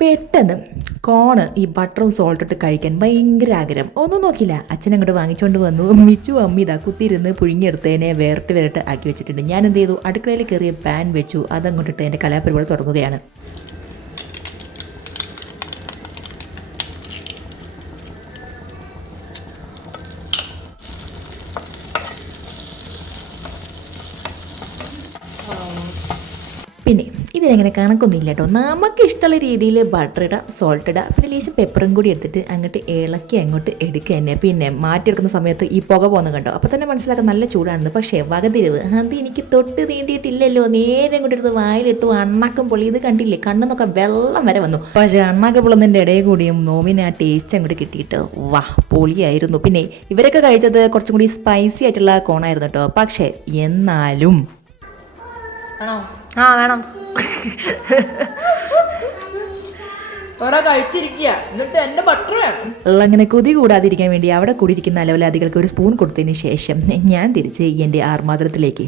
പെട്ടെന്ന് കോണ് ഈ ബട്ടറും സോൾട്ട് ഇട്ട് കഴിക്കാൻ ഭയങ്കര ആഗ്രഹം. ഒന്നും നോക്കില്ല, അച്ഛൻ അങ്ങോട്ട് വാങ്ങിച്ചുകൊണ്ട് വന്നു. മിച്ചു അമ്മി ഇതാ കുത്തിയിരുന്ന് പുഴുങ്ങിയെടുത്തതിനെ വേറിട്ട് ആക്കി വെച്ചിട്ടുണ്ട്. ഞാൻ എന്ത് ചെയ്തു, അടുക്കളയിൽ കയറിയ പാൻ വെച്ചു, അതങ്ങോട്ടിട്ട് എൻ്റെ കലാപരിപാടി തുടങ്ങുകയാണ്. പിന്നെ ഇതിനെങ്ങനെ കണക്കൊന്നുമില്ല കേട്ടോ. നമുക്ക് ഇഷ്ടമുള്ള രീതിയിൽ ബട്ടർ ഇടുക, സോൾട്ട് ഇടുക, പിന്നെ ലേശം പെപ്പറും കൂടി എടുത്തിട്ട് അങ്ങോട്ട് ഇളക്കി അങ്ങോട്ട് എടുക്കുക തന്നെ. പിന്നെ മാറ്റിയെടുക്കുന്ന സമയത്ത് ഈ പുക പോകുന്നത് കണ്ടോ, അപ്പോൾ തന്നെ മനസ്സിലാക്കാൻ നല്ല ചൂടാണെന്ന്. പക്ഷേ വകതിരിവ് അത് എനിക്ക് തൊട്ട് തീണ്ടിയിട്ടില്ലല്ലോ. നേരെ അങ്ങോട്ട് എടുത്ത് വായിലിട്ടു, അണ്ണാക്കം പൊള്ളി. ഇത് കണ്ടില്ലേ, കണ്ണെന്നൊക്കെ വെള്ളം വരെ വന്നു. പക്ഷേ അണ്ണാക്കം പൊള്ളുന്നതിൻ്റെ ഇടയിൽ കൂടിയും നോമിന് ആ ടേസ്റ്റ് അങ്ങോട്ട് കിട്ടിയിട്ട് വാ പൊളിയായിരുന്നു. പിന്നെ ഇവരൊക്കെ കഴിച്ചത് കുറച്ചും കൂടി സ്പൈസി ആയിട്ടുള്ള കോണായിരുന്നു കേട്ടോ. പക്ഷേ എന്നാലും വേണം അങ്ങനെ കൊതി കൂടാതിരിക്കാൻ വേണ്ടി അവിടെ കൂടിയിരിക്കുന്ന അലവലാദികൾക്ക് ഒരു സ്പൂൺ കൊടുത്തതിന് ശേഷം ഞാൻ തിരിച്ച് എൻ്റെ ആർമാദത്തിലേക്ക്